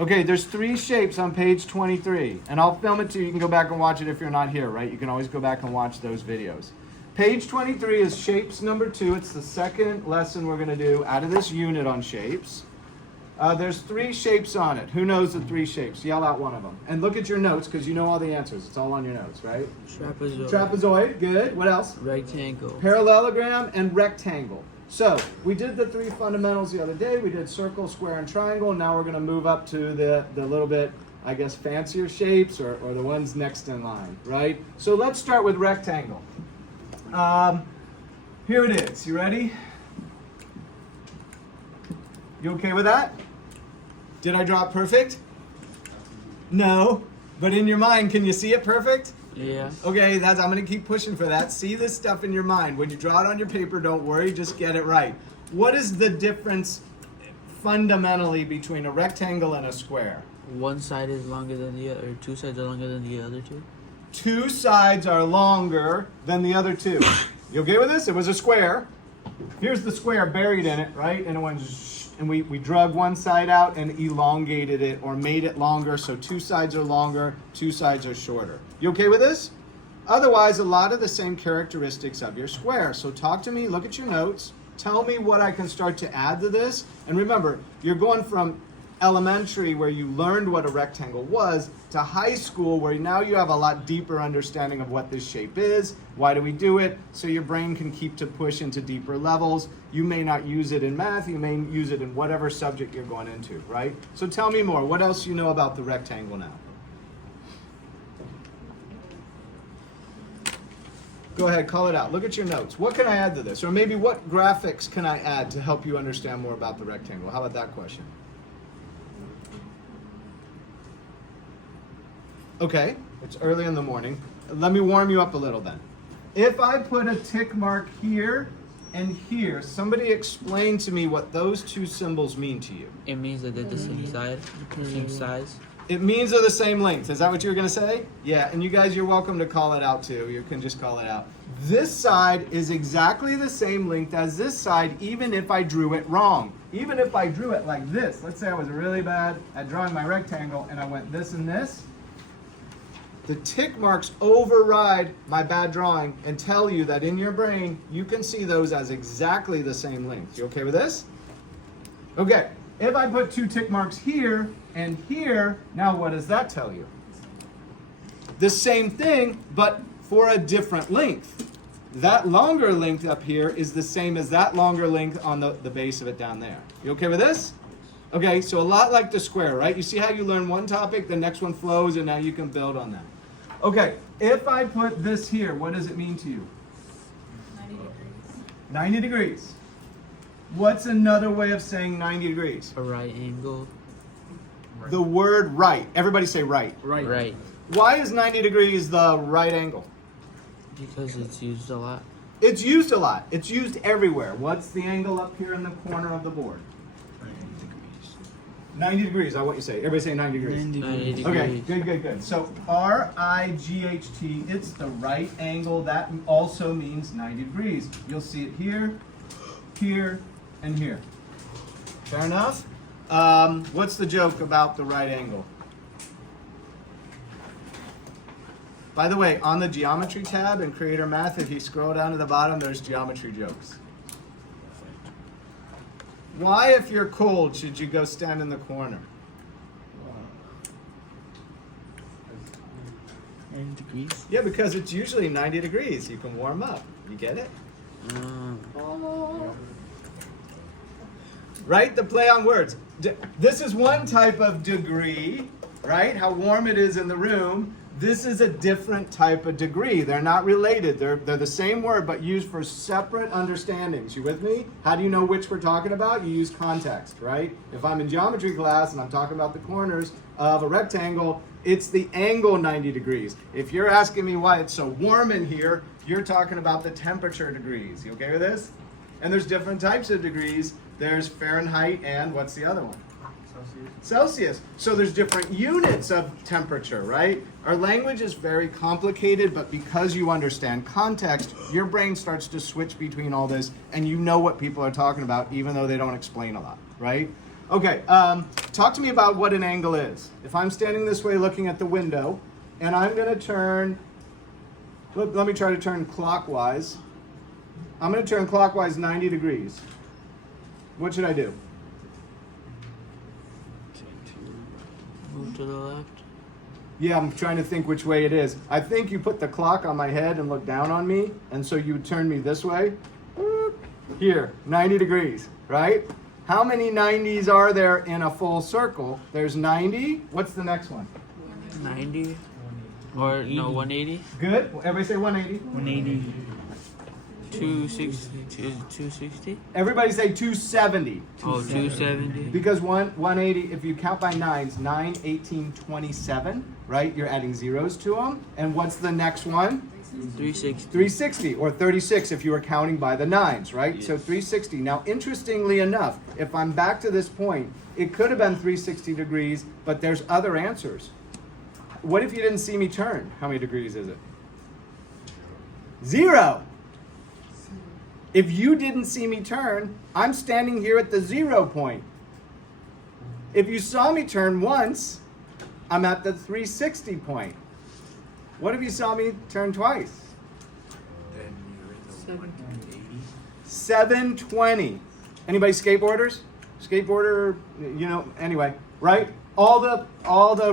Okay, there's 3 shapes on page 23, and I'll film it too. You can go back and watch it if you're not here, right? You can always go back and watch those videos. Page 23 is shapes number 2. It's the second lesson we're going to do out of this unit on shapes. There's 3 shapes on it. Who knows the 3 shapes? Yell out one of them. And look at your notes because you know all the answers. It's all on your notes, right? Trapezoid. Trapezoid, good. What else? Rectangle. Parallelogram and rectangle. So we did the 3 fundamentals the other day. We did circle, square, and triangle. Now we're going to move up to the little bit, I guess, fancier shapes or the ones next in line, right? So let's start with rectangle. Here it is. You ready? You okay with that? Did I draw it perfect? No. But in your mind, can you see it perfect? Yeah. Okay, I'm going to keep pushing for that. See this stuff in your mind. When you draw it on your paper, don't worry, just get it right. What is the difference fundamentally between a rectangle and a square? One side is longer than the other, or 2 sides are longer than the other 2. 2 sides are longer than the other 2. You okay with this? It was a square. Here's the square buried in it, right? And it went and we drug one side out and elongated it or made it longer, so 2 sides are longer, 2 sides are shorter. You okay with this? Otherwise, a lot of the same characteristics of your square. So talk to me, look at your notes, tell me what I can start to add to this. And remember, you're going from elementary, where you learned what a rectangle was, to high school, where now you have a lot deeper understanding of what this shape is. Why do we do it? So your brain can keep to push into deeper levels. You may not use it in math, you may use it in whatever subject you're going into, right? So tell me more. What else you know about the rectangle now? Go ahead, call it out. Look at your notes. What can I add to this? Or maybe what graphics can I add to help you understand more about the rectangle? How about that question? Okay, it's early in the morning. Let me warm you up a little then. If I put a tick mark here and here, somebody explain to me what those 2 symbols mean to you. It means that they're the same side, same size. It means they're the same length. Is that what you were going to say? Yeah, and you guys, you're welcome to call it out too. You can just call it out. This side is exactly the same length as this side, even if I drew it wrong. Even if I drew it like this. Let's say I was really bad at drawing my rectangle and I went this and this. The tick marks override my bad drawing and tell you that in your brain, you can see those as exactly the same length. You okay with this? Okay, if I put 2 tick marks here and here, now what does that tell you? The same thing, but for a different length. That longer length up here is the same as that longer length on the base of it down there. You okay with this? Okay, so a lot like the square, right? You see how you learn one topic, the next one flows, and now you can build on that. Okay, if I put this here, what does it mean to you? 90 degrees. 90 degrees. What's another way of saying 90 degrees? A right angle. The word right. Everybody say right. Right. Why is 90 degrees the right angle? Because it's used a lot. It's used a lot. It's used everywhere. What's the angle up here in the corner of the board? 90 degrees, I want you to say. Everybody say 90 degrees. 90 degrees. Okay, good. So R-I-G-H-T, it's the right angle. That also means 90 degrees. You'll see it here, here, and here. Fair enough? What's the joke about the right angle? By the way, on the geometry tab in Creator Math, if you scroll down to the bottom, there's geometry jokes. Why, if you're cold, should you go stand in the corner? 90 degrees. Yeah, because it's usually 90 degrees. You can warm up. You get it? Right? The play on words. This is one type of degree, right? How warm it is in the room. This is a different type of degree. They're not related. They're the same word, but used for separate understandings. You with me? How do you know which we're talking about? You use context, right? If I'm in geometry class and I'm talking about the corners of a rectangle, it's the angle 90 degrees. If you're asking me why it's so warm in here, you're talking about the temperature degrees. You okay with this? And there's different types of degrees. There's Fahrenheit and what's the other one? Celsius. So there's different units of temperature, right? Our language is very complicated, but because you understand context, your brain starts to switch between all this, and you know what people are talking about, even though they don't explain a lot, right? Okay, talk to me about what an angle is. If I'm standing this way looking at the window, and I'm going to turn, let me try to turn clockwise. I'm going to turn clockwise 90 degrees. What should I do? Move to the left. Yeah, I'm trying to think which way it is. I think you put the clock on my head and look down on me, and so you turn me this way. Here, 90 degrees, right? How many 90s are there in a full circle? There's 90. What's the next one? 90. Or no, 180. Good. Everybody say 180. 180. 260. 260. Everybody say 270. Oh, 270. Because 180, if you count by nines, 9, 18, 27, right? You're adding zeros to them. And what's the next one? 360. 360, or 36 if you were counting by the nines, right? Yes. So 360. Now, interestingly enough, if I'm back to this point, it could have been 360 degrees, but there's other answers. What if you didn't see me turn? How many degrees is it? 0. If you didn't see me turn, I'm standing here at the 0 point. If you saw me turn once, I'm at the 360 point. What if you saw me turn twice? 720. Anybody skateboarders? Skateboarder, you know, anyway, right? All the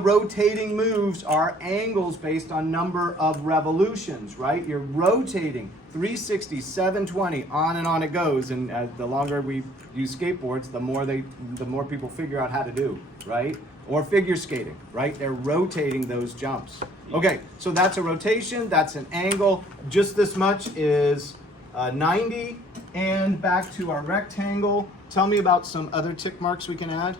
rotating moves are angles based on number of revolutions, right? You're rotating 360, 720, on and on it goes. And the longer we use skateboards, the more people figure out how to do, right? Or figure skating, right? They're rotating those jumps. Okay, so that's a rotation, that's an angle. Just this much is 90. And back to our rectangle. Tell me about some other tick marks we can add.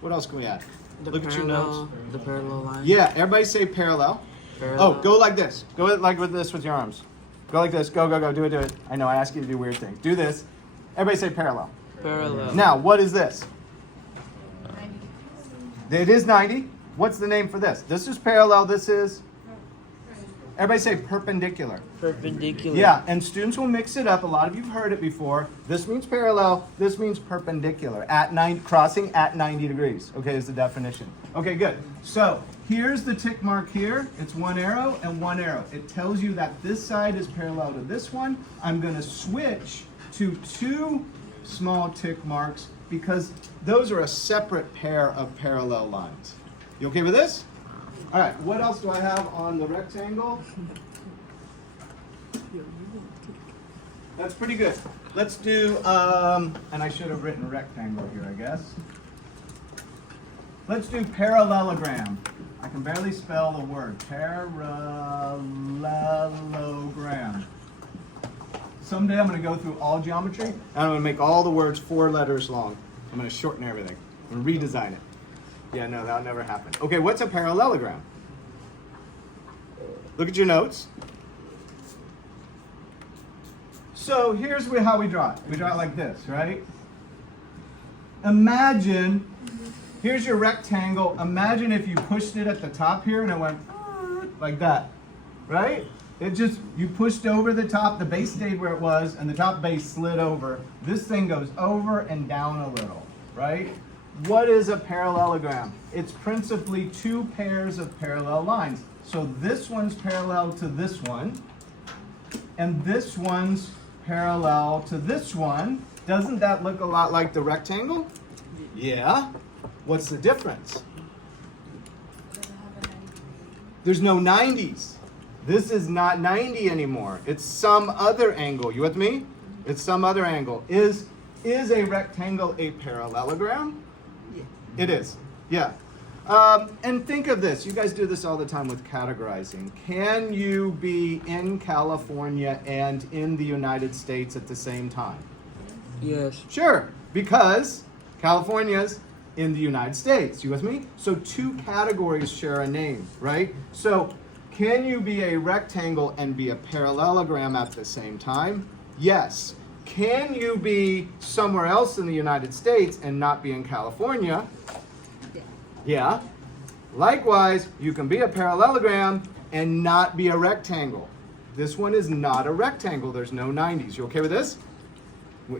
What else can we add? Look at your notes. The parallel line. Yeah, everybody say parallel. Parallel. Oh, go like this. Go like with this with your arms. Go like this. Go, go, go. Do it, do it. I know, I ask you to do weird things. Do this. Everybody say parallel. Parallel. Now, what is this? It is 90. What's the name for this? This is parallel. This is? Everybody say perpendicular. Perpendicular. Yeah, and students will mix it up. A lot of you have heard it before. This means parallel. This means perpendicular. Crossing at 90 degrees. Okay, is the definition. Okay, good. So here's the tick mark here. It's one arrow and one arrow. It tells you that this side is parallel to this one. I'm going to switch to 2 small tick marks because those are a separate pair of parallel lines. You okay with this? All right, what else do I have on the rectangle? That's pretty good. Let's do, and I should have written rectangle here, I guess. Let's do parallelogram. I can barely spell the word. Parallelogram. Someday I'm going to go through all geometry, and I'm going to make all the words 4 letters long. I'm going to shorten everything. I'm going to redesign it. Yeah, no, that'll never happen. Okay, what's a parallelogram? Look at your notes. So here's how we draw it. We draw it like this, right? Imagine, here's your rectangle. Imagine if you pushed it at the top here and it went like that, right? It just, you pushed over the top, the base stayed where it was, and the top base slid over. This thing goes over and down a little, right? What is a parallelogram? It's principally 2 pairs of parallel lines. So this one's parallel to this one, and this one's parallel to this one. Doesn't that look a lot like the rectangle? Yeah. What's the difference? There's no 90s. This is not 90 anymore. It's some other angle. You with me? It's some other angle. Is a rectangle a parallelogram? It is, yeah. And think of this. You guys do this all the time with categorizing. Can you be in California and in the United States at the same time? Yes. Sure, because California's in the United States. You with me? So 2 categories share a name, right? So can you be a rectangle and be a parallelogram at the same time? Yes. Can you be somewhere else in the United States and not be in California? Yeah. Likewise, you can be a parallelogram and not be a rectangle. This one is not a rectangle. There's no 90s. You okay with this?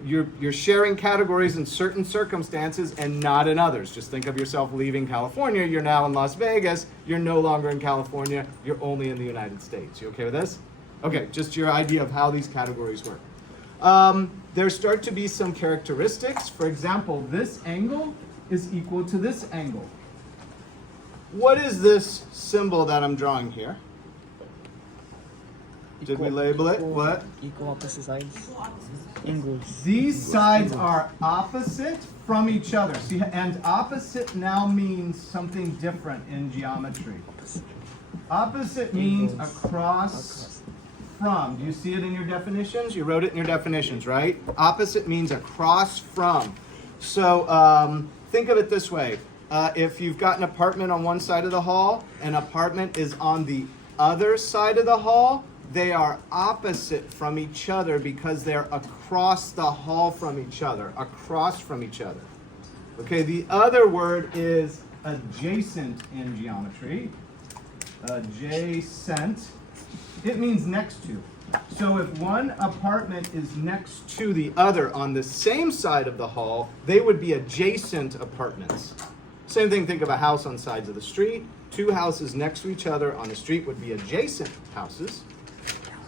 You're sharing categories in certain circumstances and not in others. Just think of yourself leaving California. You're now in Las Vegas. You're no longer in California. You're only in the United States. You okay with this? Okay, just your idea of how these categories work. There start to be some characteristics. For example, this angle is equal to this angle. What is this symbol that I'm drawing here? Did we label it? What? Equal opposite sides. Equal opposites. Angles. These sides are opposite from each other. See, and opposite now means something different in geometry. Opposite means across from. Do you see it in your definitions? You wrote it in your definitions, right? Opposite means across from. So think of it this way. If you've got an apartment on one side of the hall, an apartment is on the other side of the hall, they are opposite from each other because they're across the hall from each other, across from each other. Okay, the other word is adjacent in geometry. Adjacent. It means next to. So if one apartment is next to the other on the same side of the hall, they would be adjacent apartments. Same thing, think of a house on sides of the street. Two houses next to each other on the street would be adjacent houses.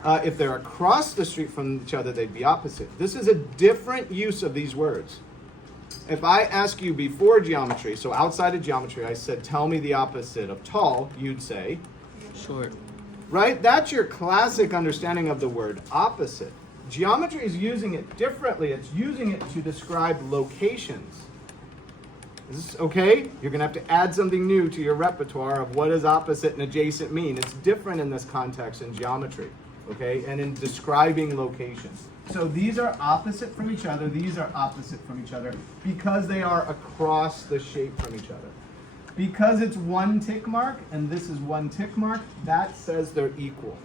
If they're across the street from each other, they'd be opposite. This is a different use of these words. If I ask you before geometry, so outside of geometry, I said, tell me the opposite of tall, you'd say? Short. Right? That's your classic understanding of the word opposite. Geometry is using it differently. It's using it to describe locations. Is this okay? You're going to have to add something new to your repertoire of what does opposite and adjacent mean. It's different in this context in geometry, okay, and in describing locations. So these are opposite from each other. These are opposite from each other because they are across the shape from each other. Because it's one tick mark and this is one tick mark, that says they're equal.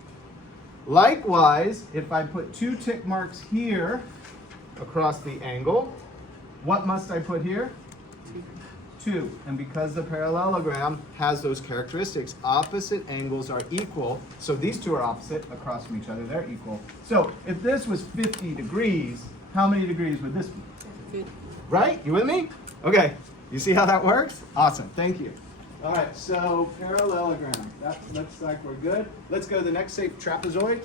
Likewise, if I put two tick marks here across the angle, what must I put here? 2. And because the parallelogram has those characteristics, opposite angles are equal. So these two are opposite across from each other. They're equal. So if this was 50 degrees, how many degrees would this be? 50. Right? You with me? Okay. You see how that works? Awesome. Thank you. All right. So parallelogram. That looks like we're good. Let's go to the next shape, trapezoid.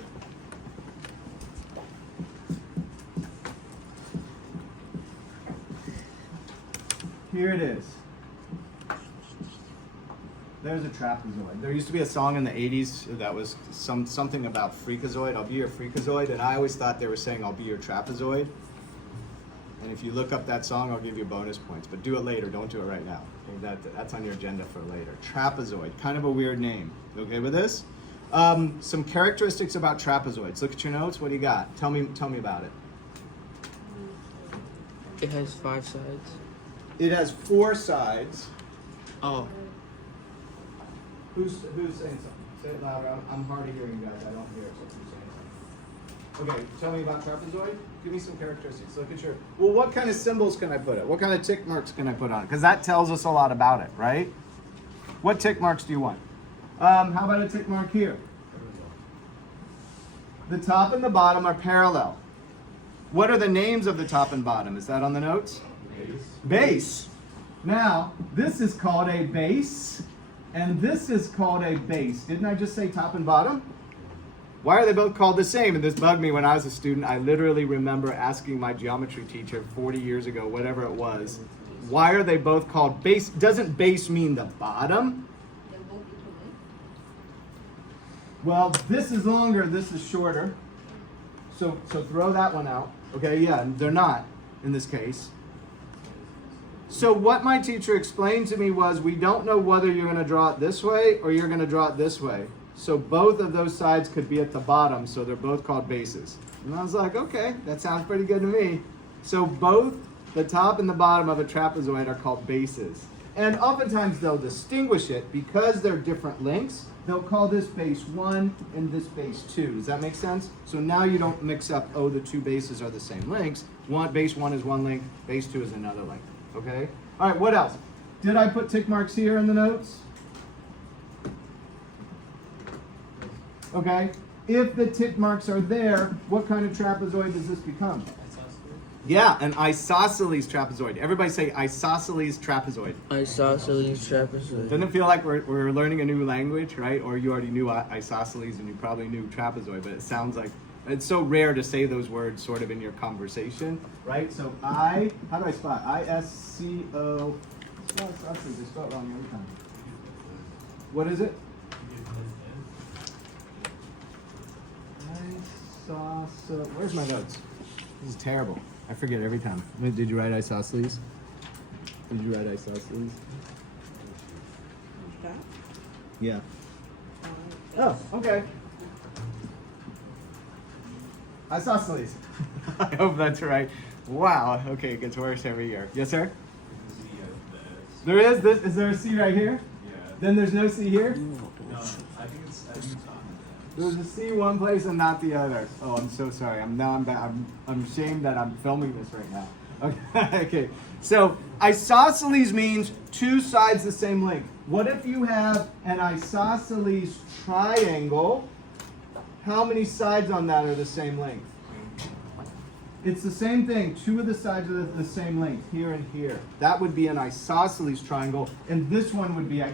Here it is. There's a trapezoid. There used to be a song in the 80s that was something about freakazoid. I'll be your freakazoid. And I always thought they were saying, I'll be your trapezoid. And if you look up that song, I'll give you bonus points. But do it later. Don't do it right now. Okay, that's on your agenda for later. Trapezoid. Kind of a weird name. You okay with this? Some characteristics about trapezoids. Look at your notes. What do you got? Tell me about it. It has 5 sides. It has 4 sides. Oh. Who's saying something? Say it louder. I'm hard of hearing, guys. I don't hear it. So who's saying something? Okay, tell me about trapezoid. Give me some characteristics. Look at your. Well, what kind of symbols can I put it? What kind of tick marks can I put on it? Because that tells us a lot about it, right? What tick marks do you want? How about a tick mark here? The top and the bottom are parallel. What are the names of the top and bottom? Is that on the notes? Base. Now, this is called a base, and this is called a base. Didn't I just say top and bottom? Why are they both called the same? And this bugged me when I was a student. I literally remember asking my geometry teacher 40 years ago, whatever it was, why are they both called base? Doesn't base mean the bottom? Well, this is longer, this is shorter. So throw that one out. Okay, yeah, they're not in this case. So what my teacher explained to me was we don't know whether you're going to draw it this way or you're going to draw it this way. So both of those sides could be at the bottom, so they're both called bases. And I was like, okay, that sounds pretty good to me. So both the top and the bottom of a trapezoid are called bases. And oftentimes they'll distinguish it because they're different lengths. They'll call this base 1 and this base 2. Does that make sense? So now you don't mix up, oh, the two bases are the same lengths. Base 1 is one length, base 2 is another length. Okay? All right, what else? Did I put tick marks here in the notes? Okay. If the tick marks are there, what kind of trapezoid does this become? Yeah, an isosceles trapezoid. Everybody say isosceles trapezoid. Isosceles trapezoid. Doesn't it feel like we're learning a new language, right? Or you already knew isosceles and you probably knew trapezoid, but it sounds like it's so rare to say those words sort of in your conversation, right? So how do I spell it? I-S-C-O. Spell isosceles. I spell it wrong every time. What is it? Where's my notes? This is terrible. I forget every time. Did you write isosceles? Did you write isosceles? Yeah. Oh, okay. Isosceles. I hope that's right. Wow. Okay, it gets worse every year. Yes, sir? There is? Is there a C right here? Yeah. Then there's no C here? No, I think it's on there. There's a C one place and not the other. Oh, I'm so sorry. I'm ashamed that I'm filming this right now. Okay. Okay. So isosceles means two sides the same length. What if you have an isosceles triangle? How many sides on that are the same length? It's the same thing. Two of the sides are the same length, here and here. That would be an isosceles triangle. And this one would be, I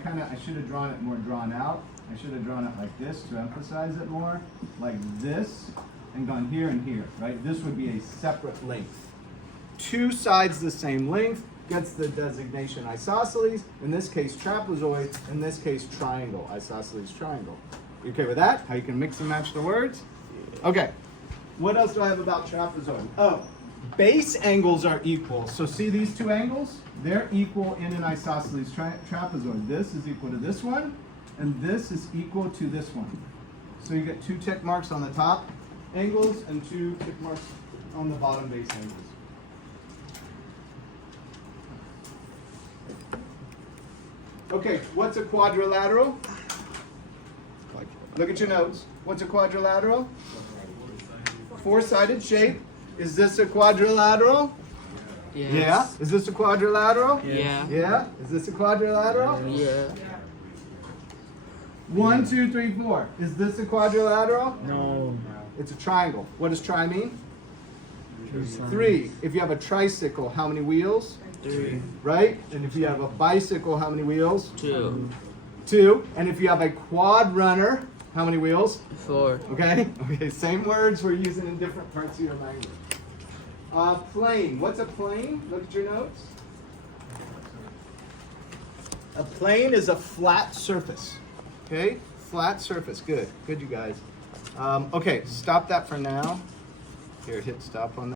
should have drawn it more drawn out. I should have drawn it like this to emphasize it more. Like this, and gone here and here, right? This would be a separate length. Two sides the same length gets the designation isosceles. In this case, trapezoid. In this case, triangle. Isosceles triangle. You okay with that? How you can mix and match the words? Okay. What else do I have about trapezoid? Oh, base angles are equal. So see these two angles? They're equal in an isosceles trapezoid. This is equal to this one, and this is equal to this one. So you get two tick marks on the top angles and two tick marks on the bottom base angles. Okay, what's a quadrilateral? Look at your notes. What's a quadrilateral? Four-sided shape. Is this a quadrilateral? Yes. Yeah. Is this a quadrilateral? Yeah. Yeah. Is this a quadrilateral? Yeah. 1, 2, 3, 4. Is this a quadrilateral? No. It's a triangle. What does tri mean? Two sides. 3. If you have a tricycle, how many wheels? 3. Right? And if you have a bicycle, how many wheels? 2. 2. And if you have a quad runner, how many wheels? 4. Okay? Okay, same words we're using in different parts of your language. Plane. What's a plane? Look at your notes. A plane is a flat surface. Okay? Flat surface. Good. Good, you guys. Okay, stop that for now. Here, hit stop on that.